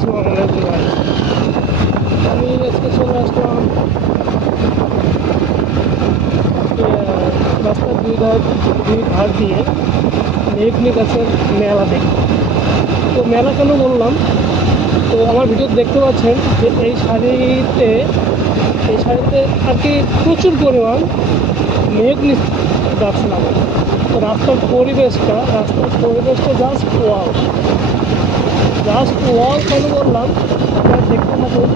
আসসালামু আলাইকুম ভাই। আমি আজকে চলে আসলাম রাস্তার দুই ধার দিয়ে মেঘনি গাছের মেলা দেখি। তো মেলা কেন বললাম, তো আমার ভিডিও দেখতে পাচ্ছেন যে এই সারিতে আর কি প্রচুর পরিমাণ মেঘনি গাছ লাগানো। তো রাস্তার পরিবেশটা জাস্ট ওয়াও কেন বললাম, আপনারা দেখতে থাকুন।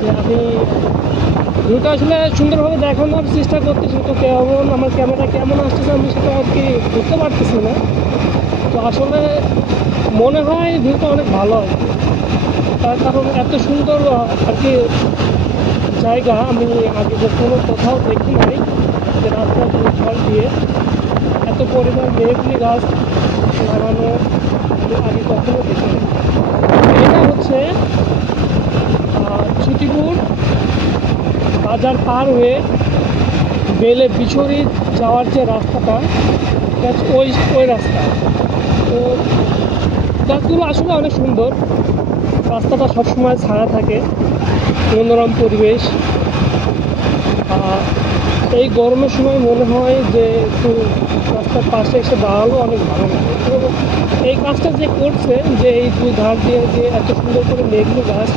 যে আমি ভিউটা আসলে সুন্দরভাবে দেখানোর চেষ্টা করতেছি, তো আমার ক্যামেরা কেমন আসতেছে আমি সেটা আর কি বুঝতে পারতেছি না। তো আসলে মনে হয় ভিউটা অনেক ভালো হয়, তার কারণ এত সুন্দর আর কি জায়গা আমি আগে কখনো কোথাও দেখি নাই, যে রাস্তার দুই ধার দিয়ে এত পরিমাণ মেহগনি গাছ লাগানো আমি আগে কখনো দেখিনি। এটা হচ্ছে ছিটিপুর বাজার পার হয়ে বেলে বিছড়ি যাওয়ার যে রাস্তাটা, ওই রাস্তা। তো গাছগুলো আসলে অনেক সুন্দর, রাস্তাটা সবসময় ছায়া থাকে, মনোরম পরিবেশ। এই গরমের সময় মনে হয় যে একটু রাস্তার পাশে এসে দাঁড়ালেও অনেক ভালো লাগে। এবং এই কাজটা যে করছে, যে এই দুই ধার দিয়ে যে এত সুন্দর করে মেঘনি গাছ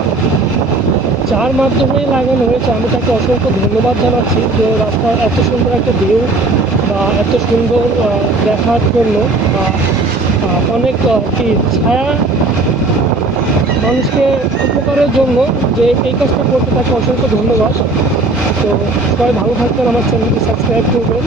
যার মাধ্যমেই লাগানো হয়েছে, আমি তাকে অসংখ্য ধন্যবাদ জানাচ্ছি। যে রাস্তার এত সুন্দর একটা ভিউ বা এত সুন্দর দেখার জন্য, বা অনেক কি ছায়া মানুষকে উপকারের জন্য যে এই কাজটা করতে, তাকে অসংখ্য ধন্যবাদ। তো সবাই ভালো থাকবেন, আমার চ্যানেলটি সাবস্ক্রাইব করবেন।